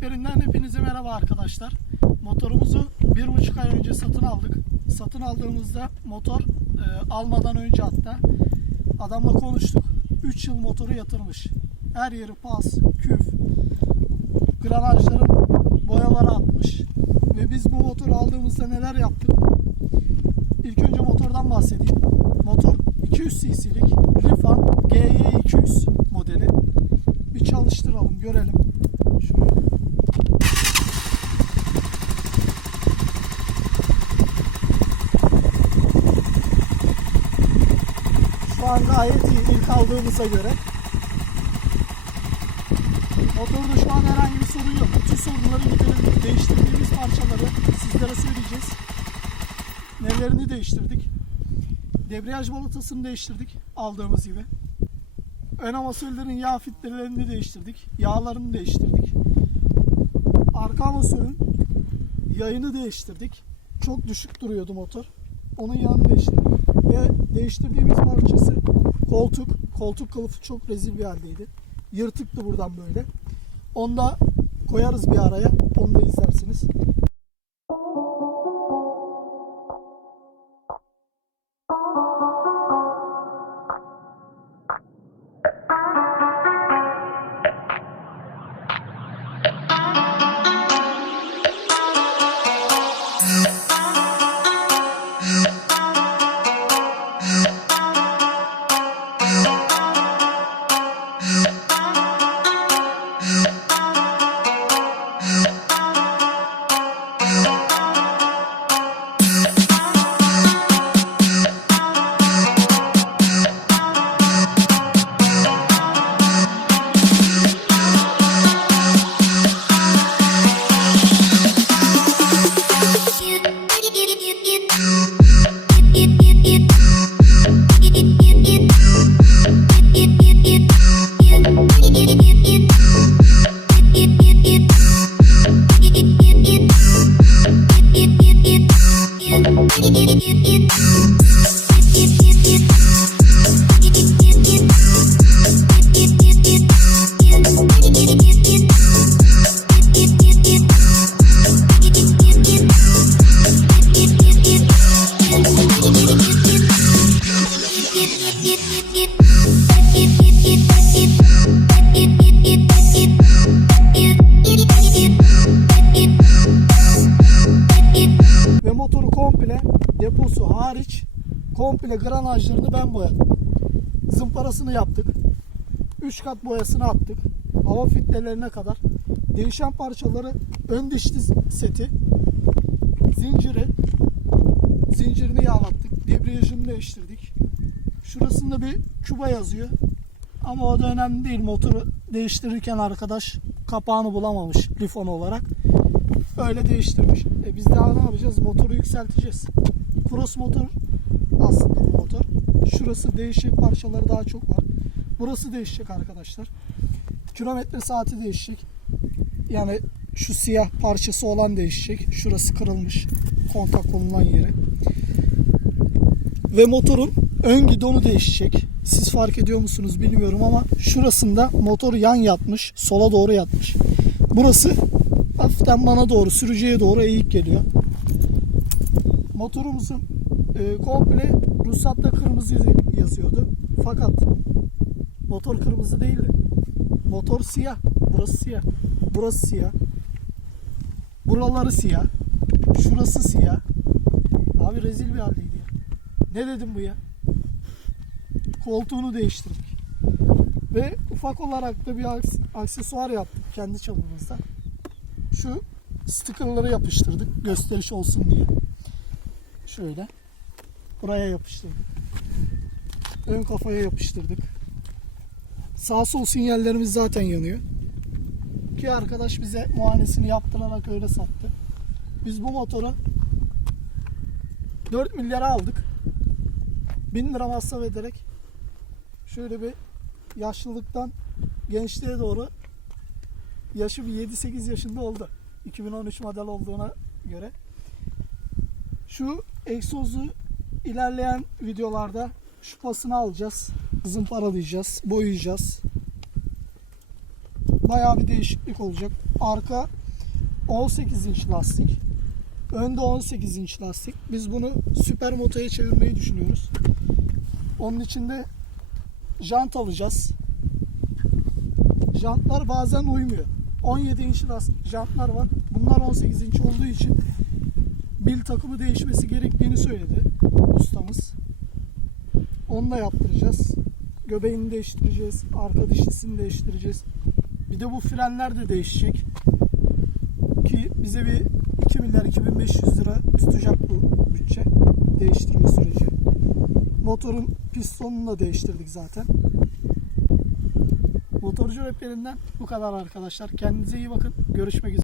Alplerinden hepinize merhaba arkadaşlar. Motorumuzu bir buçuk ay önce satın aldık. Satın aldığımızda motor e, almadan önce hatta adamla konuştuk. 3 yıl motoru yatırmış. Her yeri pas, küf, granajların boyaları atmış. Ve biz bu motoru aldığımızda neler yaptık? İlk önce motordan bahsedeyim. Motor 200 cc'lik Rifan GY200 modeli. Bir çalıştıralım, görelim. An gayet iyi ilk aldığımıza göre. Motorda şu an herhangi bir sorun yok. Bütün sorunları giderelim. Değiştirdiğimiz parçaları sizlere söyleyeceğiz. Nelerini değiştirdik? Debriyaj balatasını değiştirdik aldığımız gibi. Ön amasörlerin yağ filtrelerini değiştirdik. Yağlarını değiştirdik. Arka amasörün yayını değiştirdik. Çok düşük duruyordu motor. Onun yağını değiştirdik. Ve değiştirdiğimiz parçası koltuk. Koltuk kılıfı çok rezil bir haldeydi. Yırtıktı buradan böyle. Onu da koyarız bir araya. Onu da izlersiniz. Ve motoru komple deposu hariç komple granajlarını ben boyadım. Zımparasını yaptık. 3 kat boyasını attık. Hava filtrelerine kadar. Değişen parçaları ön dişli seti, zinciri, zincirini yağlattık. Debriyajını değiştirdik. Şurasında bir küba yazıyor. Ama o da önemli değil. Motoru değiştirirken arkadaş kapağını bulamamış lifon olarak. Öyle değiştirmiş. E biz daha ne yapacağız? Motoru yükselteceğiz. Cross motor aslında bu motor. Şurası değişik parçaları daha çok var. Burası değişecek arkadaşlar. Kilometre saati değişecek. Yani şu siyah parçası olan değişecek. Şurası kırılmış. Kontak konulan yeri. Ve motorun ön gidonu değişecek. Siz fark ediyor musunuz bilmiyorum ama şurasında motor yan yatmış. Sola doğru yatmış. Burası hafiften bana doğru, sürücüye doğru eğik geliyor. Motorumuzun e, komple ruhsatta kırmızı yazıyordu. Fakat motor kırmızı değildi. Motor siyah. Burası siyah. Burası siyah. Buraları siyah. Şurası siyah. Abi rezil bir haldeydi ya. Ne dedim bu ya? Koltuğunu değiştirdik. Ve ufak olarak da bir aks- aksesuar yaptık kendi çapımızda. Şu stickerları yapıştırdık gösteriş olsun diye. Şöyle. Buraya yapıştırdık. Ön kafaya yapıştırdık. Sağ sol sinyallerimiz zaten yanıyor. Ki arkadaş bize muayenesini yaptırarak öyle sattı. Biz bu motoru 4 milyara aldık. 1000 lira masraf ederek şöyle bir yaşlılıktan gençliğe doğru yaşı bir 7-8 yaşında oldu. 2013 model olduğuna göre. Şu egzozu ilerleyen videolarda şu pasını alacağız. Zımparalayacağız, boyayacağız. Bayağı bir değişiklik olacak. Arka 18 inç lastik. Önde 18 inç lastik. Biz bunu süper motoya çevirmeyi düşünüyoruz. Onun için de jant alacağız. Jantlar bazen uymuyor. 17 inç jantlar var. Bunlar 18 inç olduğu için bil takımı değişmesi gerektiğini söyledi ustamız. Onu da yaptıracağız. Göbeğini değiştireceğiz. Arka dişlisini değiştireceğiz. Bir de bu frenler de değişecek. Ki bize bir 2 milyar 2500 lira tutacak bu bütçe. Süreci. Motorun pistonunu da değiştirdik zaten. Motorcu rehberinden bu kadar arkadaşlar. Kendinize iyi bakın. Görüşmek üzere.